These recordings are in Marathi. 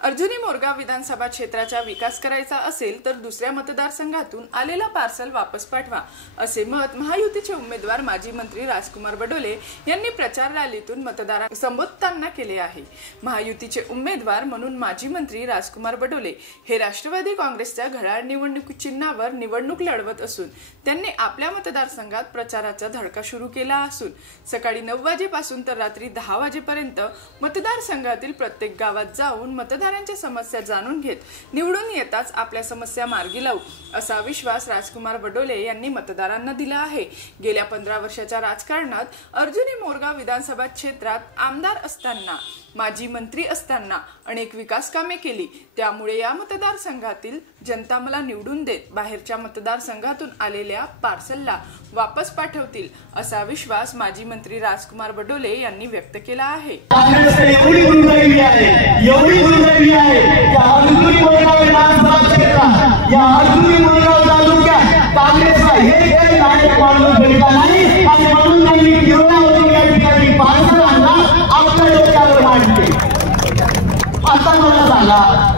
अर्जुनी मोरगाव विधानसभा क्षेत्राचा विकास करायचा असेल तर दुसऱ्या मतदारसंघातून आलेला पार्सल वापस पाठवा, असे मत महायुतीचे उमेदवार माजी मंत्री राजकुमार बडोले यांनी प्रचार रॅलीतून मतदारांना संबोधताना केले आहे। महायुतीचे उमेदवार म्हणून माजी मंत्री राजकुमार बडोले हे राष्ट्रवादी काँग्रेसच्या घड्याळ निवडणूक चिन्हावर निवडणूक लढवत असून त्यांनी आपल्या मतदारसंघात प्रचाराचा धडका सुरू केला असून सकाळी 9 वाजेपासून तर रात्री 10 वाजेपर्यंत मतदारसंघातील प्रत्येक गावात जाऊन मतदारांच्या समस्या जाणून घेत निवडून येताच आपल्या समस्या मार्गी लावू असा विश्वास राजकुमार बडोले यांनी मतदारांना दिला आहे। गेल्या 15 वर्षाच्या राजकारणात अर्जुनी मोरगाव विधानसभा क्षेत्रात आमदार असताना माजी मंत्री असताना अनेक विकास कामे केली, त्यामुळे या मतदारसंघातील जनता मला निवडून देत बाहेरच्या मतदारसंघातून आलेल्या पार्सलला वापस पाठवतील असा विश्वास माजी मंत्री राजकुमार बडोले यांनी व्यक्त केला आहे।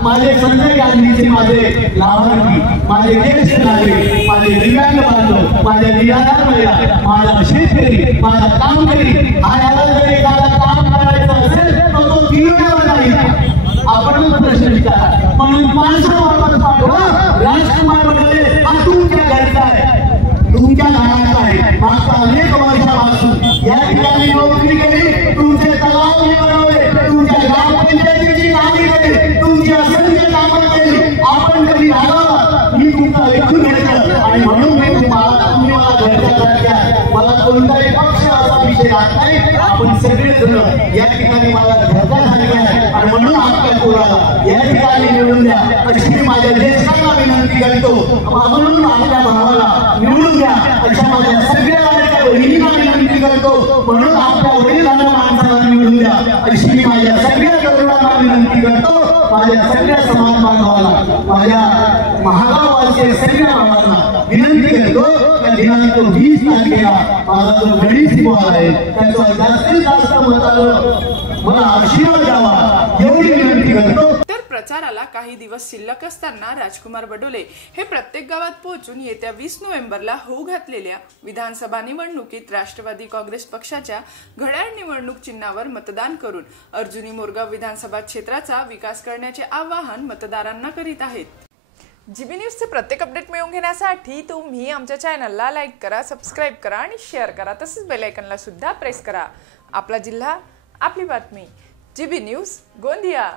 माझे संजय गांधीचे माझे लाभार्थी, माझे ज्येष्ठ नागरिक, माझे दिव्यांग बांधव, माझ्या निराधार महिला, माझा शेतकरी, माझा कामकरी, याला जर एखादा काम करायचं असेल तर तो दिव्यांग नाही। आपण प्रश्न विचारा म्हणून माणसं वापस पाठवा। राजकुमार बडोले हा तुमच्या घरचा आहे, तुमच्या घराचा आहे। मागच्या अनेक वर्षापासून या ठिकाणी नोकरी केली, तुमचे तलाव बनवले, तुमच्या ग्रामपंचायतीची कामे केली, तुमची असंख्य कामं केली। आपण कधी आलो मी तुमचा ऐकून घेतलं आणि म्हणून मी तुम्हाला घरच्या घरच्या मला कोणताही पक्ष असा विषय राहत नाही। आपण सगळेजण या ठिकाणी मला घरचा झाले आहे आणि म्हणून आपल्या पोराला या ठिकाणी निवडून द्या अशी माझ्या देशाला विनंती करतो। म्हणून आपल्या भावाला निवडून द्या अशा माझ्या सगळ्या बहिणीला विनंती करतो। म्हणून आपल्या वडिलांना माणसाला निवडून द्या अशी मी माझ्या सगळ्या तरुणांना विनंती करतो। माझ्या सगळ्या समाज बांधवांना, माझ्या महागावाच्या सगळ्या भावांना विनंती करतो की दिनांक 20 तारखेला माझा जो गणेश दिवाळ आहे त्याचा जास्तीत जास्त मतानं मला आशीर्वाद द्यावा एवढी विनंती करतो। प्रचाराला काही दिवस शिल्लक असताना राजकुमार बडोले हे प्रत्येक गावात पोहोचून येत्या 20 नोव्हेंबरला होऊ घातलेल्या विधानसभा निवडणुकीत राष्ट्रवादी काँग्रेस पक्षाच्या घड्याळ निवडणूक चिन्हावर मतदान करून अर्जुनी मोरगाव विधानसभा क्षेत्राचा विकास करण्याचे आवाहन मतदारांना करीत आहेत। जीबी न्यूजचे प्रत्येक अपडेट मिळवून घेण्यासाठी तुम्ही आमच्या चॅनलला लाईक करा, सबस्क्राईब करा आणि शेअर करा, तसेच बेल आयकॉनला सुद्धा प्रेस करा। आपला जिल्हा, आपली बातमी, जीबी न्यूज, गोंदिया।